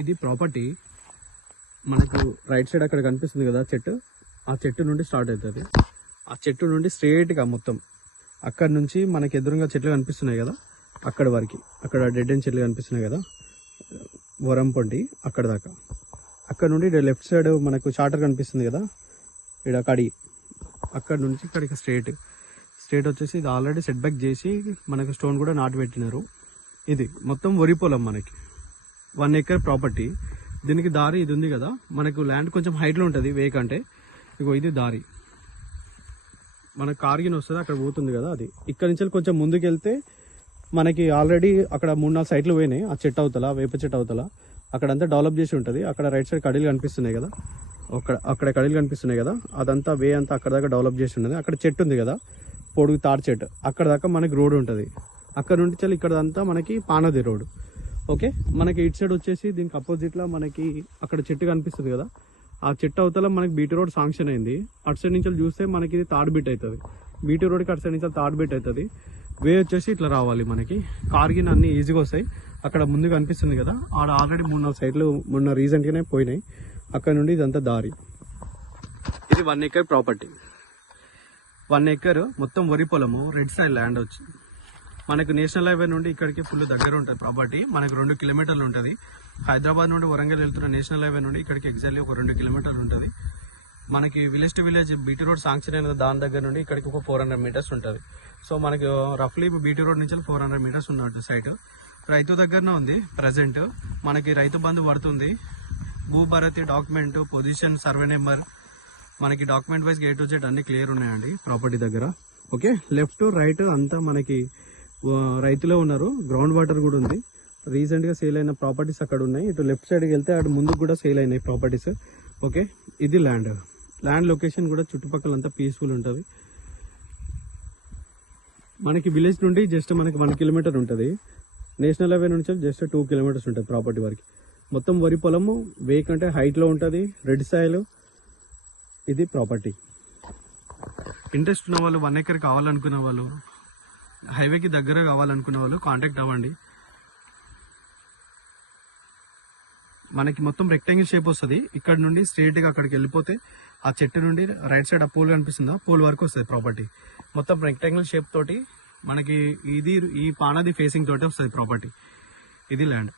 ఇది ప్రాపర్టీ మనకు right side అక్కడ కనిపిస్తుంది కదా చెట్టు, ఆ చెట్టు నుండి స్టార్ట్ అవుతుంది. ఆ చెట్టు నుండి స్ట్రేట్గా మొత్తం అక్కడ నుంచి మనకి ఎదురుగా చెట్లు కనిపిస్తున్నాయి కదా, అక్కడ వరకు, అక్కడ డెడ్ ఎండ్ చెట్లు కనిపిస్తున్నాయి కదా వరంపొంటి, అక్కడ దాకా. అక్కడ నుండి లెఫ్ట్ సైడ్ మనకు చార్టర్ కనిపిస్తుంది కదా ఇక్కడ కడి, అక్కడ నుంచి ఇక్కడికి స్ట్రేట్ వచ్చేసి ఇది ఆల్రెడీ సెట్ బ్యాక్ చేసి మనకు స్టోన్ కూడా నాటు పెట్టినారు. ఇది మొత్తం వరి పొలం మనకి 1 acre ప్రాపర్టీ. దీనికి దారి ఇది ఉంది కదా, మనకు ల్యాండ్ కొంచెం హైట్లో ఉంటుంది వే కంటే. ఇగో ఇది దారి, మనకు కార్గిన్ వస్తుంది అక్కడ పోతుంది కదా, అది ఇక్కడ నుంచి కొంచెం ముందుకు వెళ్తే మనకి ఆల్రెడీ అక్కడ 3-4 సైట్లు పోయినాయి. ఆ చెట్టు అవతల, వేప చెట్టు అవతల అక్కడంతా డెవలప్ చేసి ఉంటుంది. అక్కడ రైట్ సైడ్ కడీలు కనిపిస్తున్నాయి కదా, అక్కడ కడీలు కనిపిస్తున్నాయి కదా, అదంతా వే అంతా అక్కడ దాకా డెవలప్ చేసి ఉంటుంది. అక్కడ చెట్టు ఉంది కదా, పొడుగు తాడు చెట్టు, అక్కడ దాకా మనకి రోడ్ ఉంటుంది. అక్కడ నుండి చల్ ఇక్కడ అంతా మనకి పానది రోడ్. ఓకే, మనకి ఇటు సైడ్ వచ్చేసి దీనికి అపోజిట్లో మనకి అక్కడ చెట్టు కనిపిస్తుంది కదా, ఆ చెట్టు అవతల మనకి బీటీ రోడ్ శాంక్షన్ అయింది. అటు సైడ్ నుంచి చూస్తే మనకి ఇది తాడు బిట్ అవుతుంది. బీటీ రోడ్కి అటు సైడ్ నుంచి తాడు బిట్ అవుతుంది. వే వచ్చేసి ఇట్లా రావాలి మనకి. కార్గిన్ అన్ని ఈజీగా వస్తాయి. అక్కడ ముందు కనిపిస్తుంది కదా, ఆడ ఆల్రెడీ 3-4 సైట్లు మొన్న రీసెంట్గానే పోయినాయి. అక్కడ నుండి ఇదంతా దారి. ఇది 1 acre ప్రాపర్టీ. 1 acre మొత్తం వరి పొలము, రెడ్ సైడ్ ల్యాండ్ వచ్చి మనకు నేషనల్ హైవే నుండి ఇక్కడికి ఫుల్ దగ్గర ఉంటుంది ప్రాపర్టీ. మనకు 2 కిలోమీటర్లు ఉంటుంది. హైదరాబాద్ నుండి వరంగల్ వెళ్తున్న నేషనల్ హైవే నుండి ఇక్కడికి ఎగ్జాక్ట్లీ ఒక 2 కిలోమీటర్లు ఉంటుంది. మనకి village to village BT road sanction అయిన దాని దగ్గర నుండి ఇక్కడికి ఒక 400 meters ఉంటుంది. సో మనకు రఫ్లీ బీటీ రోడ్ నుంచి 400 meters ఉన్నట్టు సైట్. రైతు దగ్గరనే ఉంది ప్రజెంట్. మనకి రైతు బంధు పడుతుంది. Bhubharati document, position, survey number, మనకి document wise A to Z అన్ని క్లియర్ ఉన్నాయండి ప్రాపర్టీ దగ్గర. ఓకే, లెఫ్ట్ రైట్ అంతా మనకి రైతులే ఉన్నారు. గ్రౌండ్ వాటర్ కూడా ఉంది. రీసెంట్గా సేల్ అయిన ప్రాపర్టీస్ అక్కడ ఉన్నాయి. ఇటు లెఫ్ట్ సైడ్కి వెళ్తే అటు ముందుకు కూడా సేల్ అయినాయి ప్రాపర్టీస్. ఓకే, ఇది ల్యాండ్ లొకేషన్ కూడా చుట్టుపక్కల అంతా పీస్ఫుల్ ఉంటుంది. మనకి విలేజ్ నుండి జస్ట్ మనకి 1 kilometer ఉంటుంది. నేషనల్ హైవే నుంచి జస్ట్ 2 kilometers ఉంటుంది ప్రాపర్టీ వరకు. మొత్తం వరి పొలము వే కంటే హైట్లో ఉంటుంది, రెడ్ సాయిల్. ఇది ప్రాపర్టీ. ఇంట్రెస్ట్ ఉన్న వాళ్ళు, 1 acre కావాలనుకున్న వాళ్ళు, హైవేకి దగ్గర కావాలనుకున్న వాళ్ళు కాంటాక్ట్ అవ్వండి. మనకి మొత్తం రెక్టాంగిల్ షేప్ వస్తుంది. ఇక్కడ నుండి స్ట్రేట్గా అక్కడికి వెళ్ళిపోతే ఆ చెట్టు నుండి రైట్ సైడ్ ఆ పోల్ కనిపిస్తుందా, పోల్ వరకు వస్తుంది ప్రాపర్టీ. మొత్తం రెక్టాంగిల్ షేప్ తోటి మనకి ఇది ఈ పానది ఫేసింగ్ తోటి వస్తుంది ప్రాపర్టీ. ఇది ల్యాండ్.